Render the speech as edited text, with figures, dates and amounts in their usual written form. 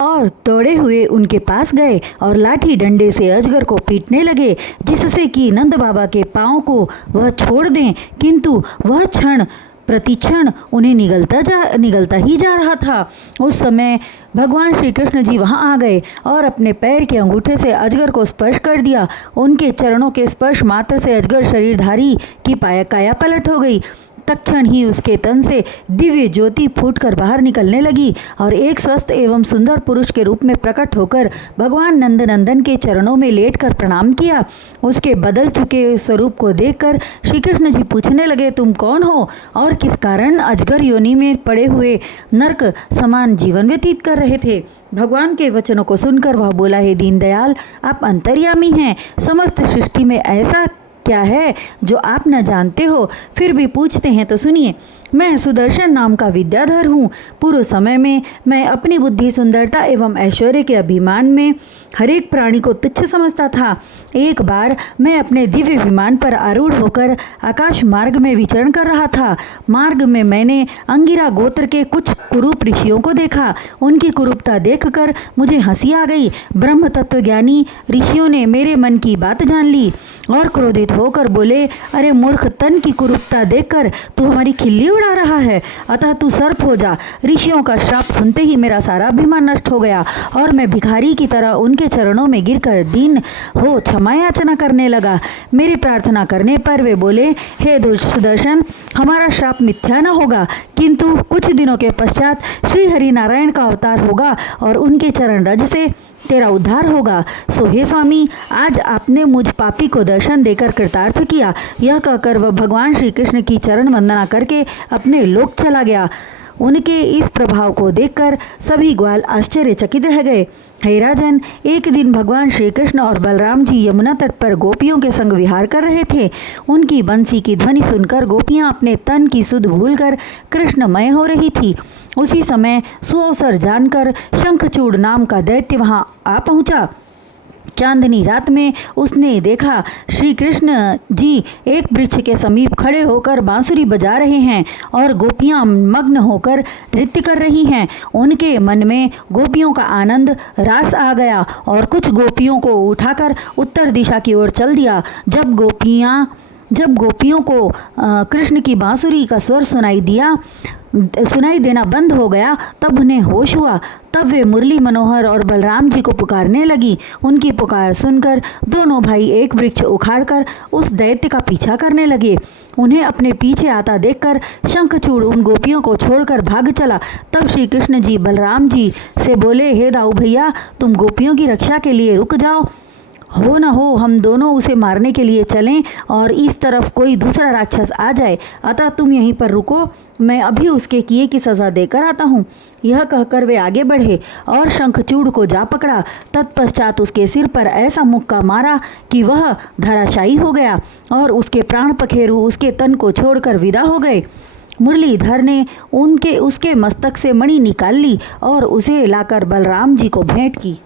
और दौड़े हुए उनके पास गए और लाठी डंडे से अजगर को पीटने लगे, जिससे कि नंद बाबा के पाँव को वह छोड़ दें, किंतु वह क्षण प्रतिक्षण उन्हें निगलता ही जा रहा था। उस समय भगवान श्री कृष्ण जी वहाँ आ गए और अपने पैर के अंगूठे से अजगर को स्पर्श कर दिया। उनके चरणों के स्पर्श मात्र से अजगर शरीरधारी की काया पलट हो गई। तत्क्षण ही उसके तन से दिव्य ज्योति फूटकर बाहर निकलने लगी और एक स्वस्थ एवं सुंदर पुरुष के रूप में प्रकट होकर भगवान नंदनंदन के चरणों में लेटकर प्रणाम किया। उसके बदल चुके स्वरूप को देखकर श्री कृष्ण जी पूछने लगे, तुम कौन हो और किस कारण अजगर योनि में पड़े हुए नरक समान जीवन व्यतीत कर रहे थे। भगवान के वचनों को सुनकर वह बोला, हे दीनदयाल, आप अंतर्यामी हैं। समस्त सृष्टि में ऐसा क्या है जो आप न जानते हो, फिर भी पूछते हैं तो सुनिए। मैं सुदर्शन नाम का विद्याधर हूँ। पूर्व समय में मैं अपनी बुद्धि, सुंदरता एवं ऐश्वर्य के अभिमान में हरेक प्राणी को तुच्छ समझता था। एक बार मैं अपने दिव्य विमान पर आरूढ़ होकर आकाश मार्ग में विचरण कर रहा था। मार्ग में मैंने अंगिरा गोत्र के कुछ कुरूप ऋषियों को देखा। उनकी कुरूपता देखकर मुझे हंसी आ गई। ब्रह्म तत्वज्ञानी ऋषियों ने मेरे मन की बात जान ली और क्रोधित होकर बोले, अरे मूर्ख, तन की कुरूपता देखकर तू हमारी खिल्ली उड़ा रहा है, अतः तू सर्प हो जा। ऋषियों का श्राप सुनते ही मेरा सारा अभिमान नष्ट हो गया और मैं भिखारी की तरह उनके चरणों में गिरकर दीन हो क्षमा याचना करने लगा। मेरी प्रार्थना करने पर वे बोले, हे सुदर्शन, हमारा श्राप मिथ्या न होगा, किंतु कुछ दिनों के पश्चात श्री हरि नारायण का अवतार होगा और उनके चरण रज से तेरा उद्धार होगा। सो हे स्वामी, आज आपने मुझ पापी को दर्शन देकर कृतार्थ किया। यह कहकर वह भगवान श्री कृष्ण की चरण वंदना करके अपने लोक चला गया। उनके इस प्रभाव को देखकर सभी ग्वाल आश्चर्यचकित रह गए। हे राजन, एक दिन भगवान श्री कृष्ण और बलराम जी यमुना तट पर गोपियों के संग विहार कर रहे थे। उनकी बंसी की ध्वनि सुनकर गोपियां अपने तन की सुध भूलकर कृष्णमय हो रही थी। उसी समय सुअवसर जानकर शंखचूड़ नाम का दैत्य वहां आ पहुंचा। चांदनी रात में उसने देखा श्री कृष्ण जी एक वृक्ष के समीप खड़े होकर बांसुरी बजा रहे हैं और गोपियां मग्न होकर नृत्य कर रही हैं। उनके मन में गोपियों का आनंद रास आ गया और कुछ गोपियों को उठाकर उत्तर दिशा की ओर चल दिया। जब गोपियों को कृष्ण की बांसुरी का स्वर सुनाई देना बंद हो गया, तब उन्हें होश हुआ। तब वे मुरली मनोहर और बलराम जी को पुकारने लगी। उनकी पुकार सुनकर दोनों भाई एक वृक्ष उखाड़कर उस दैत्य का पीछा करने लगे। उन्हें अपने पीछे आता देखकर शंखचूड़ उन गोपियों को छोड़कर भाग चला। तब श्री कृष्ण जी बलराम जी से बोले, हे दाऊ भैया, तुम गोपियों की रक्षा के लिए रुक जाओ। हो न हो हम दोनों उसे मारने के लिए चलें और इस तरफ कोई दूसरा राक्षस आ जाए, अतः तुम यहीं पर रुको, मैं अभी उसके किए की सज़ा देकर आता हूँ। यह कहकर वे आगे बढ़े और शंखचूड़ को जा पकड़ा। तत्पश्चात उसके सिर पर ऐसा मुक्का मारा कि वह धराशायी हो गया और उसके प्राण पखेरु उसके तन को छोड़कर विदा हो गए। मुरलीधर ने उसके मस्तक से मणि निकाल ली और उसे लाकर बलराम जी को भेंट की।